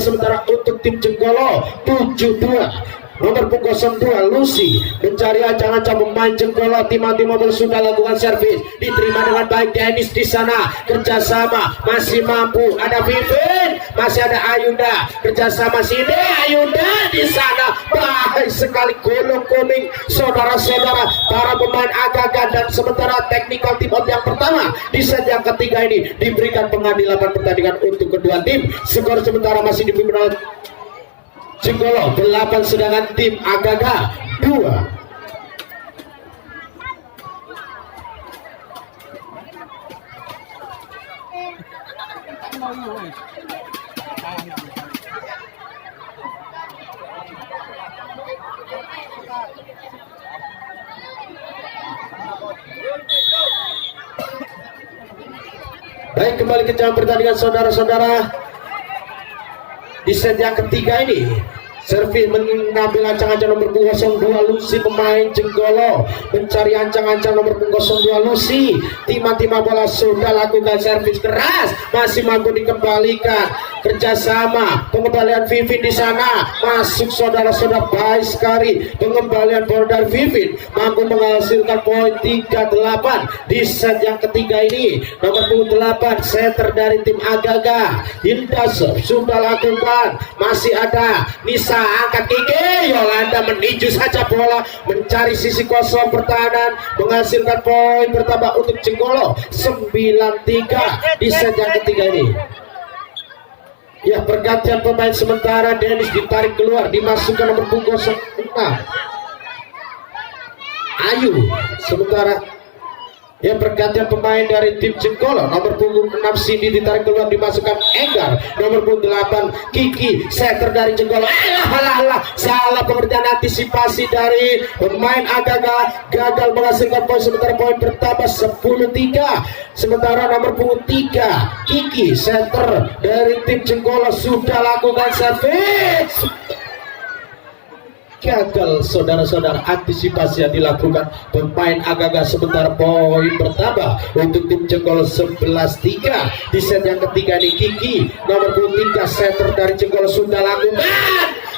Sementara untuk tim Jenggolo 7-2. Nomor punggung 02 Lucy mencari ancang-ancang pemain Jenggolo. Tiba-tiba sudah lakukan servis, diterima dengan baik. Dennis di sana kerjasama, masih mampu. Ada Vivin, masih ada Ayunda kerjasama sini. Ayunda di sana baik sekali, golong kuning, saudara-saudara, para pemain Agaga. Dan sementara technical team out yang pertama di set yang ketiga ini diberikan pengadilan pertandingan untuk kedua tim. Skor sementara masih dipimpin oleh Jenggolo 8, sedangkan tim Agaga 2. Baik, kembali ke jam pertandingan, saudara-saudara. Di set yang ketiga ini servis mengambil ancang-ancang nomor punggung 02 Lucy, pemain Jenggolo mencari ancang-ancang nomor punggung 02 Lucy. Tiba-tiba bola sudah lakukan servis keras, masih mampu dikembalikan. Kerjasama pengembalian Vivin di sana masuk, saudara-saudara, baik sekali pengembalian bola dari Vivin, mampu menghasilkan poin 3-8 di set yang ketiga ini. Nomor punggung 8 setter dari tim Agaga Hilda sudah lakukan, masih ada Nisa angkat kiki. Yolanda meninju saja bola, mencari sisi kosong pertahanan, menghasilkan poin bertambah untuk Jenggolo 9-3 di set yang ketiga ini. Ya, pergantian pemain sementara. Dennis ditarik keluar, dimasukkan nomor punggung 6 Ayu. Sementara ya, pergantian pemain dari tim Jenggolo, nomor punggung 6 Cindy ditarik keluar, dimasukkan Enggar. Nomor punggung 8 Kiki, setter dari Jenggolo. Salah pengertian antisipasi dari pemain Agaga, gagal menghasilkan poin. Sementara poin bertambah 10-3. Sementara nomor punggung 3 Kiki, setter dari tim Jenggolo, sudah lakukan servis, gagal, saudara-saudara, antisipasi yang dilakukan pemain Agaga. Sementara poin bertambah untuk tim Jenggolo 11-3 di set yang ketiga ini. Kiki nomor 3 setter dari Jenggolo sudah lakukan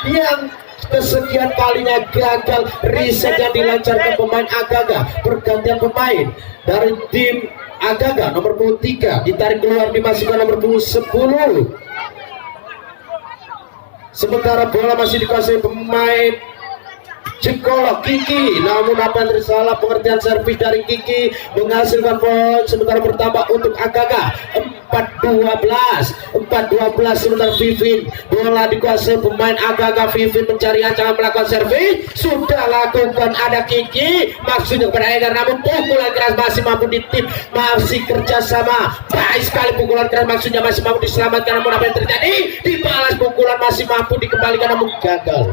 yang kesekian kalinya gagal. Reset yang dilancarkan pemain Agaga. Pergantian pemain dari tim Agaga nomor 3 ditarik keluar, dimasukkan nomor 10. Sementara bola masih dikuasai pemain Jenggolo Kiki, namun apa yang tersalah pengertian servis dari Kiki menghasilkan poin. Sementara bertambah untuk Agaga 4-12. Sementara Vivin, bola dikuasai pemain Agaga. Vivin mencari ancaman melakukan servis, sudah lakukan, ada Kiki, maksudnya kepada Enggar, namun pukulan keras masih mampu ditip, masih kerjasama, baik sekali pukulan keras, maksudnya masih mampu diselamatkan. Namun apa yang terjadi, dibalas pukulan, masih mampu dikembalikan, namun gagal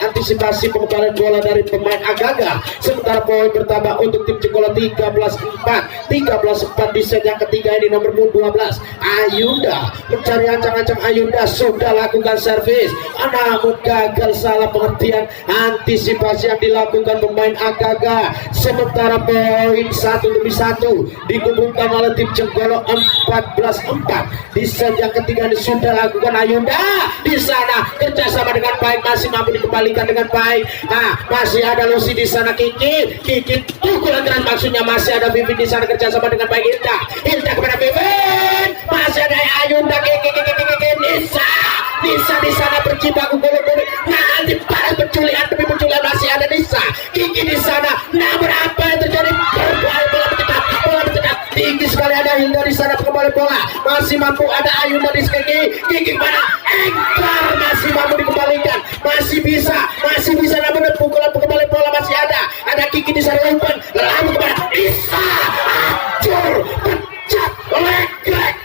antisipasi pengembalian pengembalian bola dari pemain Agaga. Sementara poin bertambah untuk tim Jenggolo 13-4 di set yang ketiga ini. Nomor 12 Ayunda mencari ancang-ancang. Ayunda sudah lakukan servis, namun gagal, salah pengertian antisipasi yang dilakukan pemain Agaga. Sementara poin 1-1 dikumpulkan oleh tim Jenggolo 14-4 di set yang ketiga ini. Sudah lakukan Ayunda di sana, kerjasama dengan baik, masih mampu dikembalikan dengan baik. Masih ada Lucy di sana, Kiki pukulan keras, maksudnya masih ada Vivin di sana, kerjasama dengan baik. Hilda kepada Vivin, masih ada Ayunda, Kiki Nisa di sana berjibaku gol-gol. Nanti para penculikan demi penculikan masih ada Nisa, Kiki di sana. Namun apa yang terjadi? Bola bercetak tinggi sekali. Ada Hilda di sana, kembali bola masih mampu, ada Ayunda di Kiki mana? Engkar masih mampu dikembalikan, masih bisa namun pukulan kembali bola masih ada Kiki di sana, umpan lalu kepada Nisa, hancur, pecah, legrek.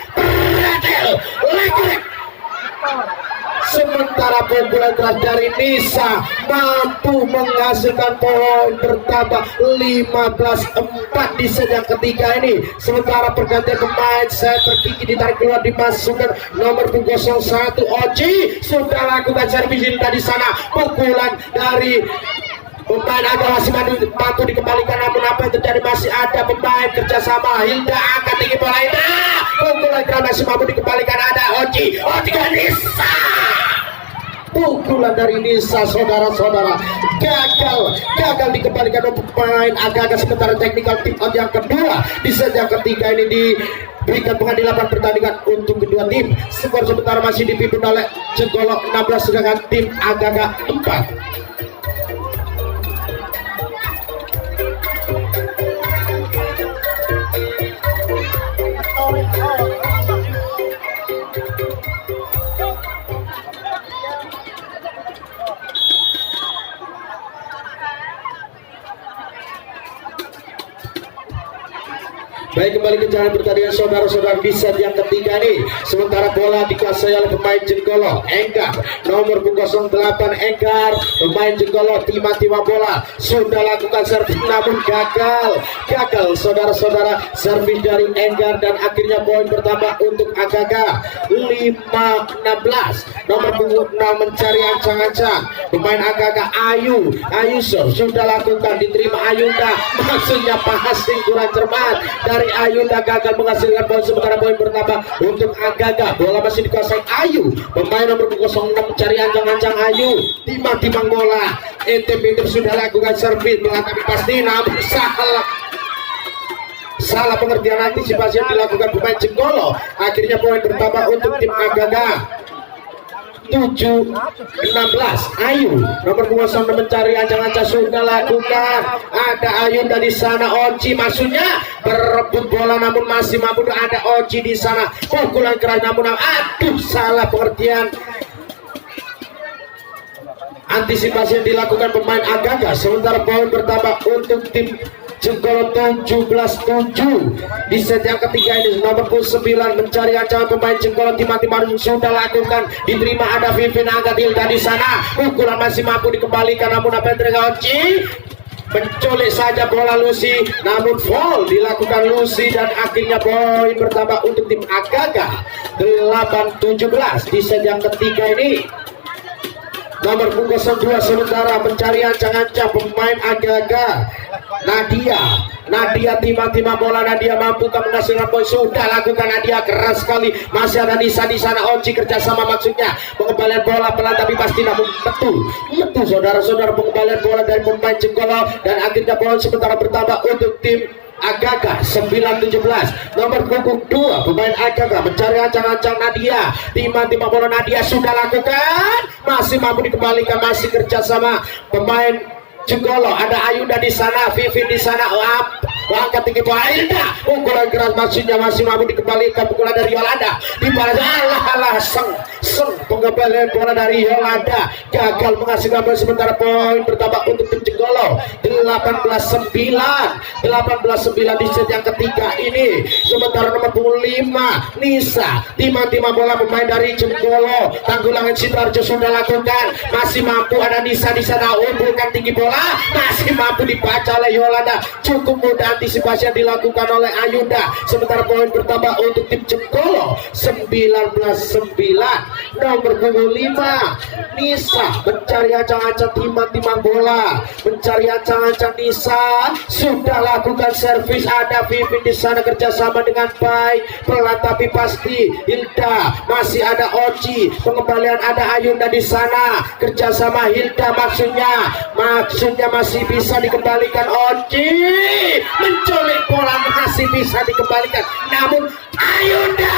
Sementara pukulan keras dari Nisa mampu menghasilkan poin bertambah 15-4 di set yang ketiga ini. Sementara pergantian pemain, setter Kiki ditarik keluar, dimasukkan nomor 01 Oji, sudah lakukan servis. Hilda di sana, pukulan dari pemain Aga masih mampu dikembalikan, namun apa yang terjadi? Masih ada pemain kerjasama. Hilda angkat tinggi bola ini, pukulan keras masih mampu dikembalikan, ada Oji ke Nisa. Pukulan dari Nisa, saudara-saudara, gagal dikembalikan oleh pemain Aga. Sementara technical tip out yang kedua di set yang ketiga ini diberikan penghadilan pertandingan untuk kedua tim. Skor sementara masih dipimpin oleh Jenggolo 16 sedangkan tim Aga 4. Baik, kembali ke jalan pertandingan saudara-saudara di set yang ketiga ini. Sementara bola dikuasai oleh pemain Jenggolo, Enggar nomor 08 Enggar. Pemain Jenggolo tiba-tiba bola sudah lakukan servis namun gagal saudara-saudara, servis dari Enggar dan akhirnya poin bertambah untuk Agaga 5-16. Nomor 6 mencari ancang-ancang pemain Agaga, Ayu sudah lakukan, diterima Ayunda, maksudnya passing kurang cermat dari Ayunda, gagal menghasilkan poin. Sementara poin bertambah untuk Agaga. Bola masih dikuasai Ayu, pemain nomor 06 mencari ancang-ancang. Ayu timang bola, pinter sudah lakukan servis melangkapi pasti, namun salah pengertian antisipasi yang dilakukan pemain Jenggolo. Akhirnya poin bertambah untuk tim Agaga 7-16. Ayu nomor 21 mencari ancang-ancang, sudah lakukan, ada Ayunda di sana. Oji maksudnya berebut bola namun masih mampu, ada Oji di sana, pukulan keras namun salah pengertian antisipasi yang dilakukan pemain Agaga. Sementara poin bertambah untuk tim Jenggolo 17-7 di set yang ketiga ini. Nomor 9 mencari ancaman pemain Jenggolo, tiba-tiba sudah lakukan, diterima, ada Vivin angkat. Hilda di sana, pukulan masih mampu dikembalikan namun apa yang terjadi? Menculik saja bola Lucy, namun foul dilakukan Lucy dan akhirnya poin bertambah untuk tim Agaga 8-17 di set yang ketiga ini. Nomor 02 sementara mencari ancang-ancang pemain Agaga, Nadia tiba-tiba bola, Nadia mampukah menghasilkan poin? Sudah lakukan Nadia, keras sekali, masih ada Nisa di sana. Oji kerjasama, maksudnya pengembalian bola pelan tapi pasti, namun betul saudara-saudara, pengembalian bola dari pemain Jenggolo dan akhirnya poin sementara bertambah untuk tim Agaga 9-17. Nomor punggung 2 pemain Agaga mencari ancang-ancang. Nadia tiba-tiba bola, Nadia sudah lakukan, masih mampu dikembalikan, masih kerjasama pemain Jenggolo, ada Ayunda di sana, Vivin di sana, angkat tinggi bola Hilda, pukulan keras maksudnya masih mampu dikembalikan, pukulan dari Yolanda dibalas, alah seng pengembalian bola dari Yolanda gagal menghasilkan poin, sementara poin bertambah untuk tim Jenggolo 18-9 di set yang ketiga ini. Sementara nomor punggung 5 Nisa timang-timang bola pemain dari Jenggolo, Tanggulangan Sidoarjo sudah lakukan, masih mampu ada Nisa di sana, umpukan tinggi bola masih mampu dibaca oleh Yolanda, cukup mudah antisipasi yang dilakukan oleh Ayunda. Sementara poin bertambah untuk tim Jenggolo 19-9. Nomor punggung 5 Nisa mencari ancang-ancang timang-timang bola, mencari ancang-ancang Nisa sudah lakukan servis, ada Vivin di sana kerjasama dengan baik, pelan tapi pasti. Hilda masih ada Oci, pengembalian ada Ayunda di sana kerjasama Hilda, maksudnya masih bisa dikembalikan. Oci menculik bola masih bisa dikembalikan, namun Ayunda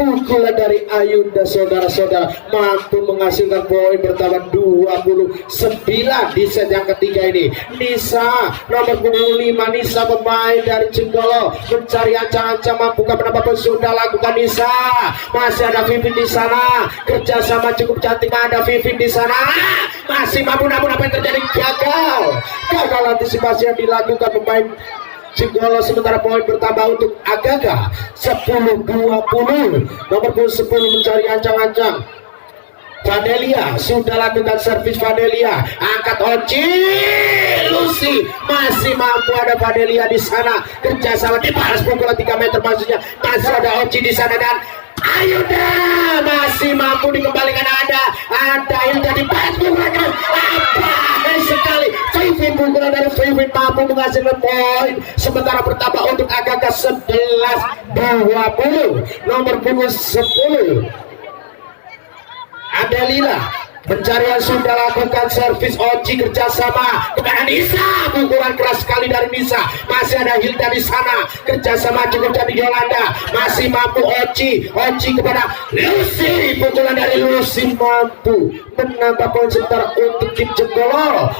pukulan dari Ayunda saudara-saudara mampu menghasilkan poin bertambah 29 di set yang ketiga ini. Nisa nomor punggung 5 Nisa pemain dari Jenggolo mencari ancang-ancang, mampu menambah poin, sudah lakukan Nisa, masih ada Vivin di sana kerjasama cukup cantik, ada Vivin di sana masih mampu, namun apa yang terjadi, gagal antisipasi yang dilakukan pemain Jenggolo. Sementara poin bertambah untuk Agaga 10-20. Nomor 10 mencari ancang-ancang Vadelia, sudah lakukan servis Vadelia, angkat Oci, Lucy masih mampu, ada Vadelia di sana kerjasama, dibalas pukulan 3 meter maksudnya, masih ada Oci di sana dan Ayunda masih mampu dikembalikan, ada Hilda dibalas pukulan sekali. Vivin, pukulan dari Vivin mampu menghasilkan poin, sementara bertambah untuk Agaga 11-20. Nomor punggung 10 Adelina pencarian sudah lakukan servis, Oci kerjasama kepada Nisa, pukulan keras sekali dari Nisa, masih ada Hilda di sana kerjasama cukup dari Yolanda, masih mampu Oci kepada Lucy, pukulan dari Lucy mampu menambah poin, sementara untuk tim Jenggolo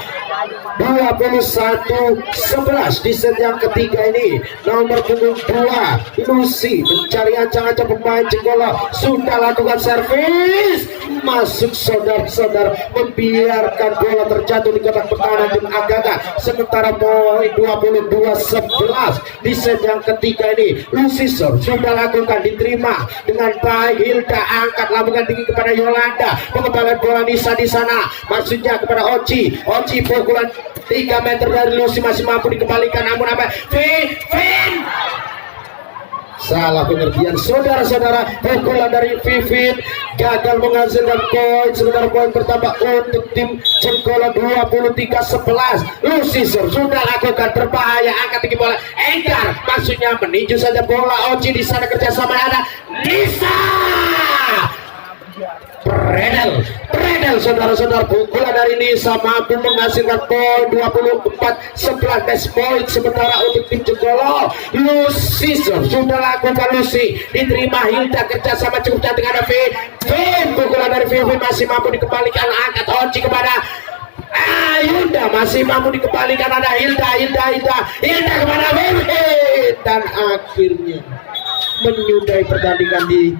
21-11 di set yang ketiga ini. Nomor punggung 2 Lucy mencari ancang-ancang pemain Jenggolo, sudah lakukan servis, masuk saudara-saudara, membiarkan bola terjatuh di kotak pertahanan tim Agaga. Sementara poin 22-11 di set yang ketiga ini. Lucy sudah lakukan, diterima dengan baik, Hilda angkat, lakukan tinggi kepada Yolanda, pengembalian bola Nisa di sana maksudnya kepada Oci pukulan 3 meter dari Lucy masih mampu dikembalikan, namun apa, Vivin salah pengertian saudara-saudara, pukulan dari Vivin gagal menghasilkan poin, sementara poin bertambah untuk tim Jenggolo 23-11. Lucy sudah lakukan berbahaya, angkat tinggi bola, Enggar maksudnya meninju saja bola, Oci di sana kerjasama ada Nisa, Predel saudara-saudara, pukulan dari Nisa mampu menghasilkan poin 24-11 best point. Sementara untuk tim Jenggolo Lucy sudah lakukan, Lucy diterima, Hilda kerjasama cukup cantik, ada Vivin, pukulan dari Vivin masih mampu dikembalikan, angkat Oci kepada Ayunda masih mampu dikembalikan, ada Hilda kepada Vivin, dan akhirnya menyudahi pertandingan di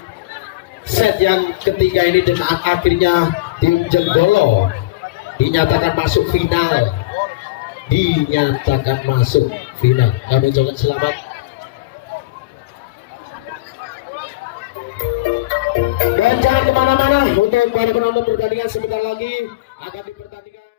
set yang ketiga ini dengan akhirnya tim Jenggolo dinyatakan masuk final. Kami ucapkan selamat. Dan jangan kemana-mana, untuk para penonton pertandingan sebentar lagi akan dipertandingkan.